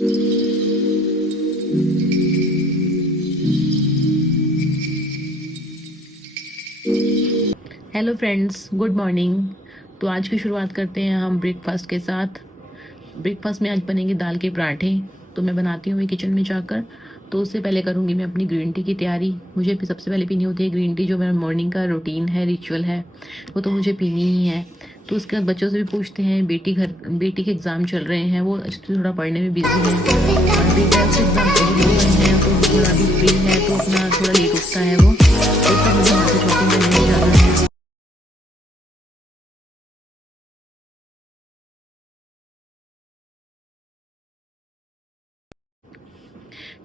Hello friends, good morning. तो आज की शुरुआत करते हैं हम ब्रेकफास्ट के साथ। ब्रेकफास्ट में आज बनेंगे दाल के पराठे। तो मैं बनाती हूँ किचन में जाकर। तो उससे पहले करूँगी मैं अपनी ग्रीन टी की तैयारी। मुझे सबसे पहले पीनी होती है ग्रीन टी, जो मेरा मॉर्निंग का रूटीन है, रिचुअल है, वो तो मुझे पीनी ही है। तो उसके बाद बच्चों से भी पूछते हैं, बेटी के एग्ज़ाम चल रहे हैं, वो थोड़ा पढ़ने में बिजी है, और बेटा उसके एग्ज़ाम है तो थोड़ा भी फ्री है, तो अपना थोड़ा लेट उठता है वो। तो उसका मुझे वहाँ से शॉपिंग करने में जाना है।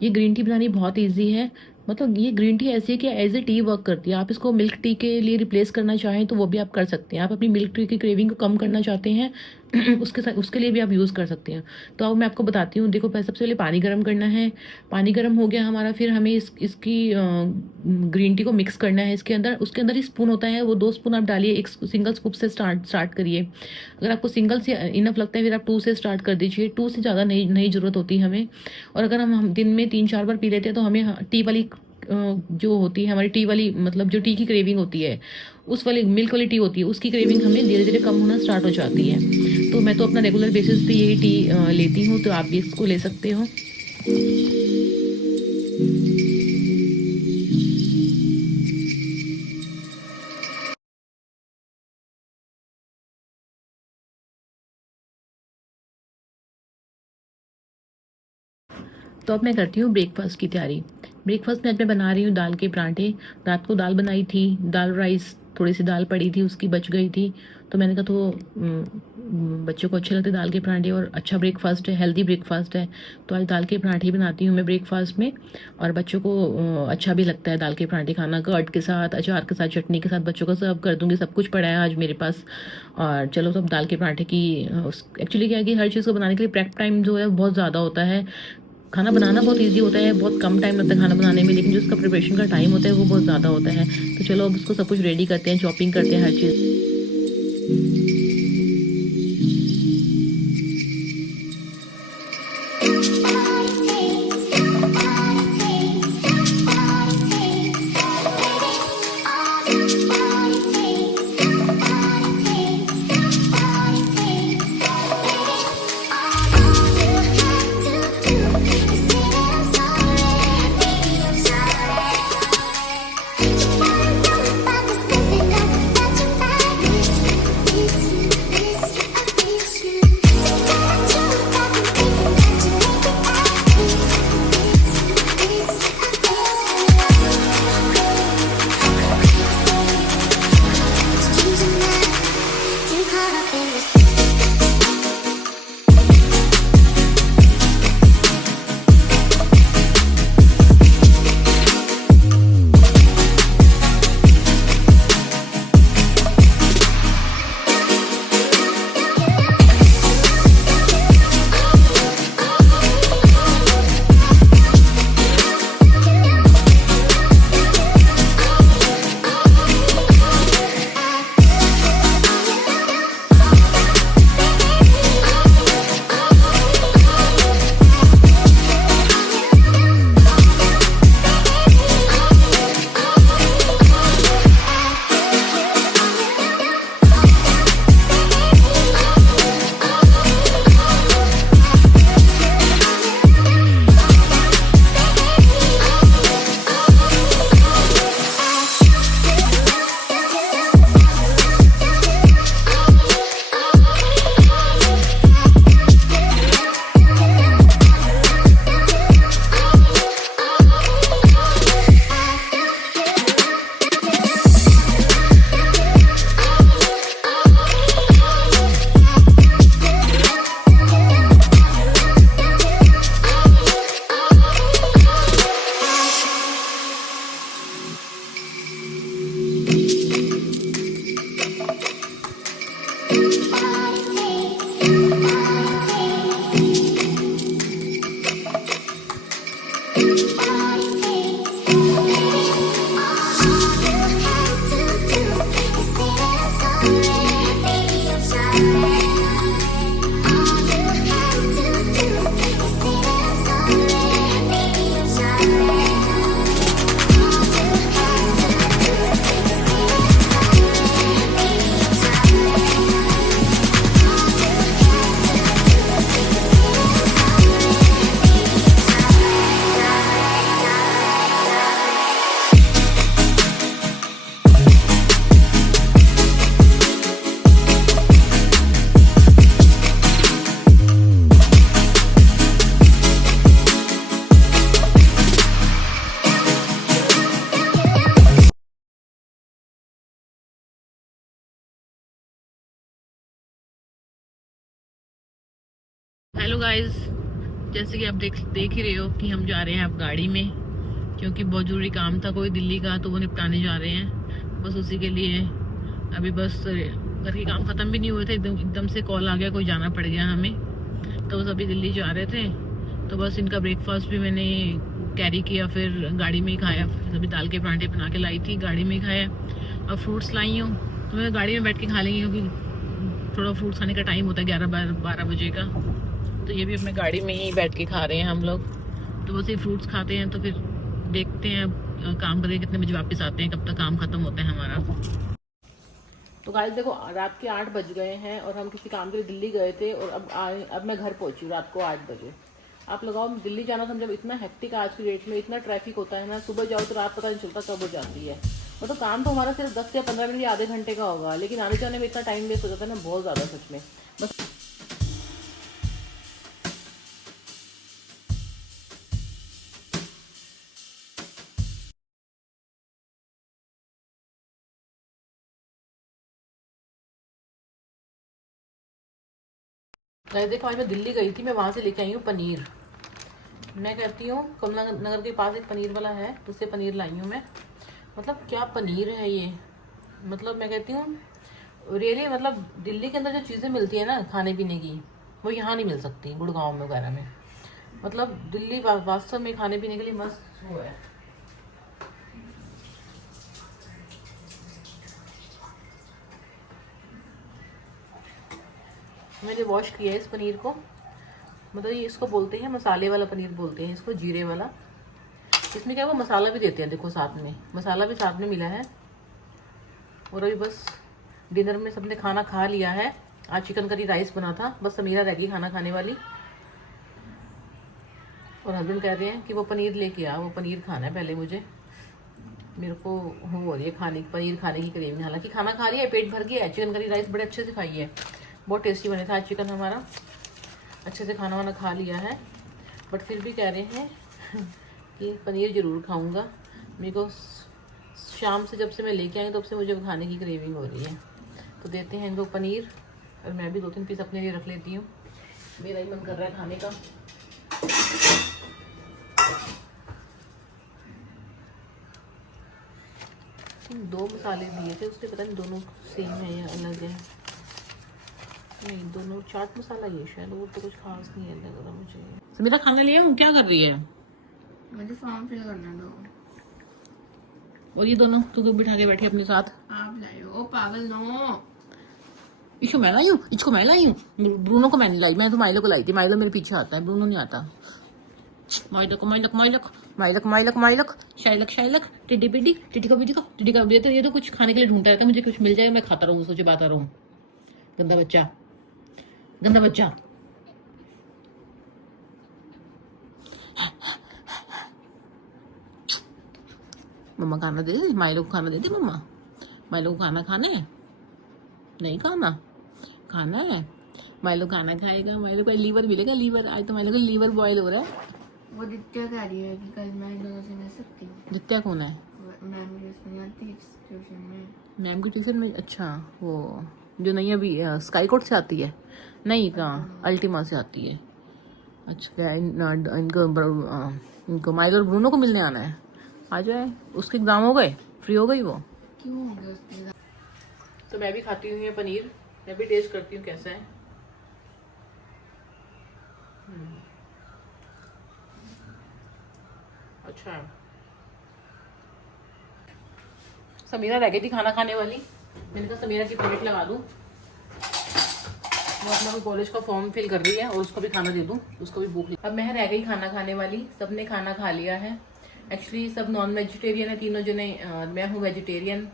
ये ग्रीन टी बनानी बहुत ईजी है। मतलब ये ग्रीन टी ऐसी है कि एज ए टी वर्क करती है। आप इसको मिल्क टी के लिए रिप्लेस करना चाहें तो वो भी आप कर सकते हैं। आप अपनी मिल्क टी की क्रेविंग को कम करना चाहते हैं उसके लिए भी आप यूज़ कर सकते हैं। तो अब मैं आपको बताती हूँ। देखो, सबसे पहले पानी गर्म करना है। पानी गर्म हो गया हमारा, फिर हमें इसकी ग्रीन टी को मिक्स करना है। उसके अंदर ही स्पून होता है, वो 2 स्पून आप डालिए। एक सिंगल स्कूप से स्टार्ट करिए। अगर आपको सिंगल से इनफ लगता है, फिर आप 2 से स्टार्ट कर दीजिए। 2 से ज़्यादा नहीं ज़रूरत होती हमें। और अगर हम दिन में 3-4 बार पी लेते हैं तो हमें टी वाली जो होती है हमारी टी वाली, मतलब जो टी की क्रेविंग होती है, उस वाली मिल्क वाली टी होती है, उसकी क्रेविंग हमें धीरे धीरे कम होना स्टार्ट हो जाती है। तो मैं तो अपना रेगुलर बेसिस पे यही टी लेती हूँ, तो आप भी इसको ले सकते हो। तो अब मैं करती हूँ ब्रेकफास्ट की तैयारी। ब्रेकफास्ट में आज मैं बना रही हूँ दाल के पराठे। रात को दाल बनाई थी, दाल राइस, थोड़ी सी दाल पड़ी थी, उसकी बच गई थी। तो मैंने कहा तो बच्चों को अच्छे लगते दाल के पराठे, और अच्छा ब्रेकफास्ट है, हेल्दी ब्रेकफास्ट है। तो आज दाल के पराठे बनाती हूँ मैं ब्रेकफास्ट में। और बच्चों को अच्छा भी लगता है दाल के पराठे खाना, कर्ड के साथ, अचार के साथ, चटनी के साथ बच्चों को सर्व कर दूँगी। सब कुछ पड़ा है आज मेरे पास। और चलो, तो अब दाल के पराठे की एक्चुअली क्या है कि हर चीज़ को बनाने के लिए प्रेप टाइम जो है बहुत ज़्यादा होता है। खाना बनाना बहुत ईज़ी होता है, बहुत कम टाइम लगता है खाना बनाने में, लेकिन जो उसका प्रिपरेशन का टाइम होता है वो बहुत ज़्यादा होता है। तो चलो, अब उसको सब कुछ रेडी करते हैं, चॉपिंग करते हैं हर चीज़। हेलो गाइस, जैसे कि आप देख ही रहे हो कि हम जा रहे हैं अब गाड़ी में, क्योंकि बहुत ज़रूरी काम था कोई दिल्ली का, तो वो निपटाने जा रहे हैं। बस उसी के लिए अभी बस घर के काम ख़त्म भी नहीं हुए थे, एकदम से कॉल आ गया, कोई जाना पड़ गया हमें, तो बस अभी दिल्ली जा रहे थे। तो बस इनका ब्रेकफास्ट भी मैंने कैरी किया, फिर गाड़ी में ही खाया। अभी दाल के पराठे बना के लाई थी, गाड़ी में ही खाया। और फ्रूट्स लाई हूँ तो मैं गाड़ी में बैठ के खा लेंगी, क्योंकि थोड़ा फ्रूट्स खाने का टाइम होता है 11-12 बजे का। तो ये भी अपने गाड़ी में ही बैठ के खा रहे हैं हम लोग। तो बस ये फ्रूट्स खाते हैं, तो फिर देखते हैं काम करके कितने बजे वापस आते हैं, कब तक काम खत्म होता है हमारा। तो गाइस देखो, रात के 8 बज गए हैं और हम किसी काम के लिए दिल्ली गए थे, और अब मैं घर पहुंची रात को 8 बजे। आप लगाओ, दिल्ली जाना समझो इतना हेक्टिक आज की डेट में, इतना ट्रैफिक होता है ना, सुबह जाओ तो रात पता नहीं चलता कब हो जाती है। मतलब काम तो हमारा सिर्फ 10 या 15 मिनट या आधे घंटे का होगा, लेकिन आने जाने में इतना टाइम वेस्ट हो जाता है ना, बहुत ज़्यादा सच में। बस देखो, आज मैं दिल्ली गई थी, मैं वहाँ से लेके आई हूँ पनीर। मैं कहती हूँ कमला नगर के पास एक पनीर वाला है, उससे पनीर लाई हूँ मैं। मतलब क्या पनीर है ये, मतलब मैं कहती हूँ रियली, मतलब दिल्ली के अंदर जो चीज़ें मिलती है ना खाने पीने की, वो यहाँ नहीं मिल सकती गुड़गांव में वगैरह में। मतलब दिल्ली वास्तव में खाने पीने के लिए मस्त वो है। मैंने वॉश किया है इस पनीर को, मतलब ये इसको बोलते हैं मसाले वाला पनीर बोलते हैं इसको, जीरे वाला। इसमें क्या वो मसाला भी देते हैं, देखो साथ में मसाला भी साथ में मिला है। और अभी बस डिनर में सबने खाना खा लिया है। आज चिकन करी राइस बना था, बस समीरा रह गई खाना खाने वाली। और हस्बैंड कह रहे हैं कि वो पनीर लेके आ, वो पनीर खाना है पहले मुझे, मेरे को हो रही है पनीर खाने की क्रेविंग। हालांकि खाना खा लिया है, पेट भर गया है, चिकन करी राइस बड़े अच्छे से खाई है, बहुत टेस्टी बने था आज चिकन हमारा, अच्छे से खाना वाना खा लिया है। बट फिर भी कह रहे हैं कि पनीर ज़रूर खाऊंगा। मेरे को शाम से जब से मैं लेके आई तब से मुझे खाने की क्रेविंग हो रही है। तो देते हैं इनको पनीर, और मैं भी 2-3 पीस अपने लिए रख लेती हूँ, मेरा ही मन कर रहा है खाने का। दो मसाले दिए थे उसने, पता नहीं दोनों सेम है या अलग है। नहीं, दोनों चाट मसाला ये शायद, और तो कुछ खास नहीं है लग रहा मुझे। समीरा खाना लिया हूँ, क्या कर रही है? मुझे फॉर्म फिल करना दो। और ये दोनों तू क्यों बिठा के बैठी अपने साथ? आप लाए हो? ओ पागल, नो। इसको मैं लाई हूँ, इसको मैं लाई हूँ, ब्रूनो को मैंने लाई, मैं तो माइलो को लाई थी। माइलो मेरे पीछे आता है, ब्रूनो नहीं आता। माइलक माइलक माइलक माइलक माइलक माइलक शाइलक शाइलक टिड्डी पिड्डी, टिड्डी का टिड्डी का। ये तो कुछ खाने के लिए ढूंढता रहता है, मुझे कुछ मिल जाएगा मैं खाता रहूँ, सोचे बाता रहूँ। गंदा बच्चा, गंदा बच्चा। मम्मा खाना दे दे, माइलो को खाना दे दे मम्मा। माइलो को खाना खाना है, नहीं खाना, खाना है। माइलो खाना खाएगा, माइलो को लीवर मिलेगा, लीवर। आज तो माइलो का लीवर बॉयल हो रहा है। वो दित्या कह रही है कि कल मैं इन दोनों से मिल सकती हूँ। दित्या कौन है? मैम की उसमें आती है ट्यूशन में। मैम की ट्यूशन में? अच्छा, वो जो नहीं अभी स्काई कोट से आती है? नहीं, कहाँ, अल्टीमा से आती है। अच्छा, क्या इनको माइलो और ब्रूनो को मिलने आना है? आ जाए, उसके एग्जाम हो गए, फ्री हो गई वो। क्यों हो गया उसके? तो मैं भी खाती हूँ ये पनीर, मैं भी टेस्ट करती हूँ कैसा है। अच्छा, समीरा रह गई थी खाना खाने वाली, मैंने कहा समीरा की प्लेट लगा दूँ। वो अपना कॉलेज का फॉर्म फिल कर रही है और उसको भी खाना दे दूँ, उसको भी भूख लगी। अब मैं रह गई खाना खाने वाली, सबने खाना खा लिया है। एक्चुअली सब नॉन वेजिटेरियन है तीनों जने, मैं हूँ वेजिटेरियन।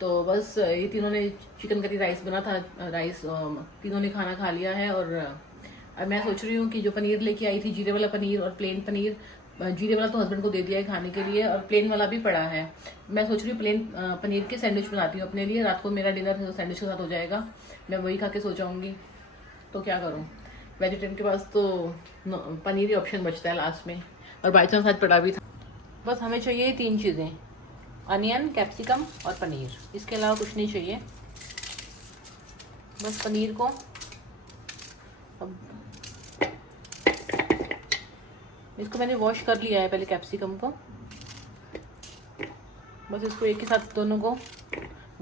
तो बस ये तीनों ने चिकन करी राइस बना था, राइस तीनों ने खाना खा लिया है। और अब मैं सोच रही हूँ कि जो पनीर लेके आई थी, जीरे वाला पनीर और प्लेन पनीर, जीरे वाला तो हस्बैंड को दे दिया है खाने के लिए, और प्लेन वाला भी पड़ा है। मैं सोच रही हूँ प्लेन पनीर के सैंडविच बनाती हूँ अपने लिए, रात को मेरा डिनर सैंडविच के साथ हो जाएगा, मैं वही खा के सो जाऊँगी। तो क्या करूँ, वेजिटेरियन के पास तो पनीर ही ऑप्शन बचता है लास्ट में, और बाई चांस आज पड़ा भी था। बस हमें चाहिए 3 चीज़ें, अनियन, कैप्सिकम और पनीर, इसके अलावा कुछ नहीं चाहिए। बस पनीर को अब इसको मैंने वॉश कर लिया है पहले कैप्सिकम को, बस इसको एक ही साथ दोनों को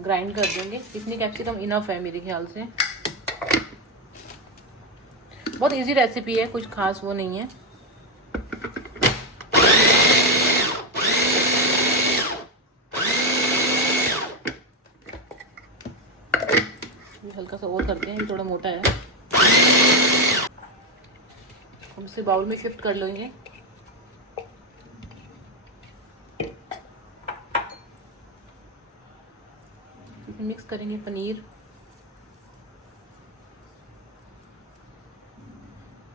ग्राइंड कर देंगे। इतनी कैप्सिकम इनफ है मेरे ख्याल से। बहुत इजी रेसिपी है, कुछ खास वो नहीं है। हल्का सा और करते हैं, ये थोड़ा मोटा है। हम इसे बाउल में शिफ्ट कर लेंगे। मिक्स करेंगे पनीर,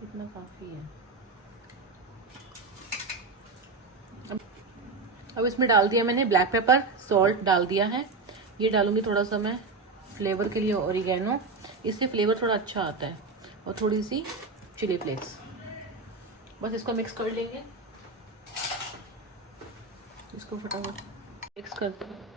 इतना काफ़ी है। अब इसमें डाल दिया मैंने ब्लैक पेपर, सॉल्ट डाल दिया है। ये डालूंगी थोड़ा सा मैं फ्लेवर के लिए ओरिगेनो, इससे फ्लेवर थोड़ा अच्छा आता है, और थोड़ी सी चिली फ्लेक्स। बस इसको मिक्स कर लेंगे, इसको फटाफट मिक्स करते हैं।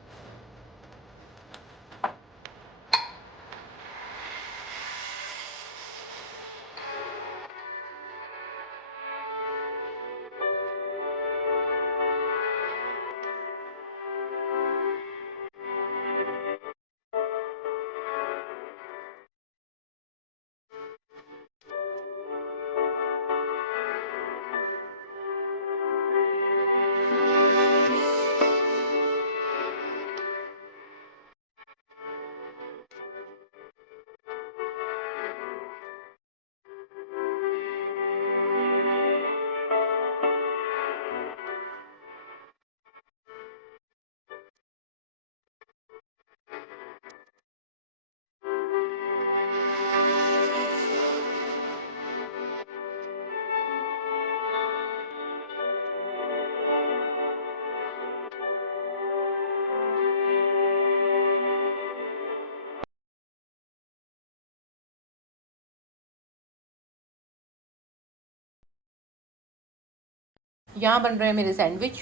यहाँ बन रहे हैं मेरे सैंडविच,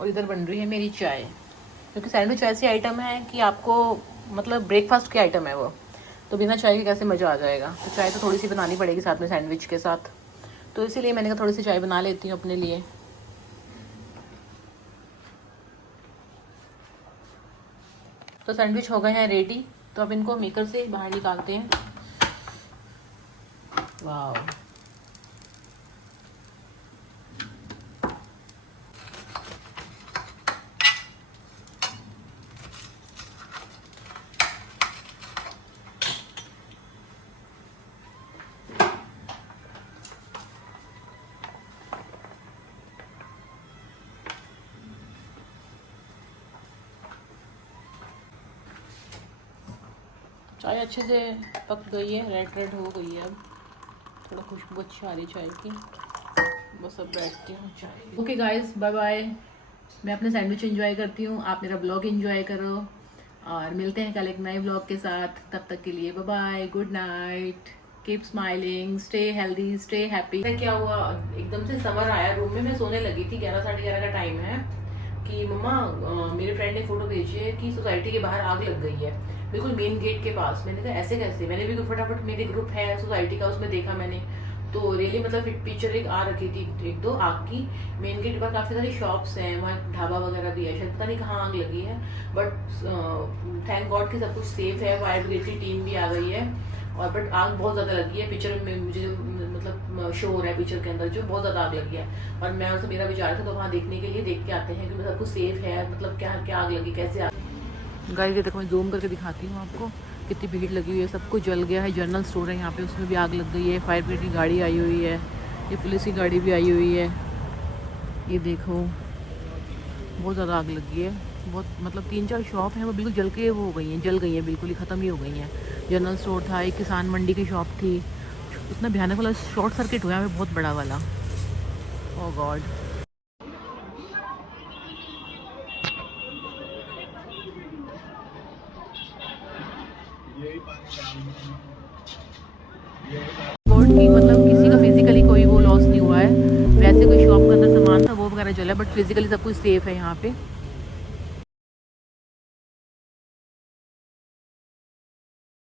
और इधर बन रही है मेरी चाय। क्योंकि सैंडविच ऐसी आइटम है कि आपको मतलब ब्रेकफास्ट की आइटम है वो, तो बिना चाय के कैसे मज़ा आ जाएगा। तो चाय तो थोड़ी सी बनानी पड़ेगी साथ में सैंडविच के साथ, तो इसीलिए मैंने कहा थोड़ी सी चाय बना लेती हूँ अपने लिए। तो सैंडविच हो गए हैं रेडी, तो अब इनको मेकर से बाहर निकालते हैं। वाह, चाय अच्छे से पक गई है, रेड रेड हो गई है। अब थोड़ा खुशबू अच्छी आ रही चाय की। बस अब बैठती हूँ चाय। Okay guys, bye bye. मैं अपने सैंडविच एंजॉय करती हूँ, आप मेरा ब्लॉग एंजॉय करो, और मिलते हैं कल एक नए ब्लॉग के साथ। तब तक के लिए bye bye, good night, keep smiling, stay healthy, stay happy. क्या हुआ, एकदम से समर आया रूम में, मैं सोने लगी थी, 11 साढ़े 11 का टाइम है, कि मम्मा मेरे फ्रेंड ने फोटो भेजी है कि सोसाइटी के बाहर आग लग गई है, बिल्कुल मेन गेट के पास। मैंने कहा ऐसे कैसे, मैंने भी फटाफट, मेरे ग्रुप है सोसाइटी का, उसमें देखा मैंने, तो रियली मतलब पिक्चर एक आ रखी थी, एक दो आग की। मेन गेट पर काफ़ी सारी शॉप्स हैं, वहाँ ढाबा वगैरह भी है, शायद पता नहीं कहाँ आग लगी है, बट थैंक गॉड कि सब कुछ सेफ है। फायर ब्रिगेड की टीम भी आ गई है, और बट आग बहुत ज़्यादा लगी है। पिक्चर में मुझे मतलब शो हो रहा है पिक्चर के अंदर, जो बहुत ज़्यादा आग लगी है, और मैं उससे मेरा विचार था, तो वहाँ देखने के लिए देख के आते हैं कि सब कुछ सेफ है, मतलब क्या क्या आग लगी, कैसे आग। गाइस देखो, मैं जूम करके दिखाती हूँ आपको, कितनी भीड़ लगी हुई है, सब कुछ जल गया है। जनरल स्टोर है यहाँ पे, उसमें भी आग लग गई है। फायर ब्रिगेड की गाड़ी आई हुई है, ये पुलिस की गाड़ी भी आई हुई है। ये देखो, बहुत ज़्यादा आग लगी है। बहुत मतलब 3-4 शॉप हैं वो बिल्कुल जल के वो हो गई हैं, जल गई हैं, बिल्कुल ही ख़त्म ही हो गई हैं। जनरल स्टोर था, एक किसान मंडी की शॉप थी। इतना भयानक वाला शॉर्ट सर्किट हुआ है, बहुत बड़ा वाला। ओह गॉड। गॉड की मतलब किसी का फिजिकली कोई वो लॉस नहीं हुआ है। वैसे कोई शॉप के अंदर सामान था वो वगैरह जला, बट फिजिकली सब कुछ सेफ है यहाँ पे।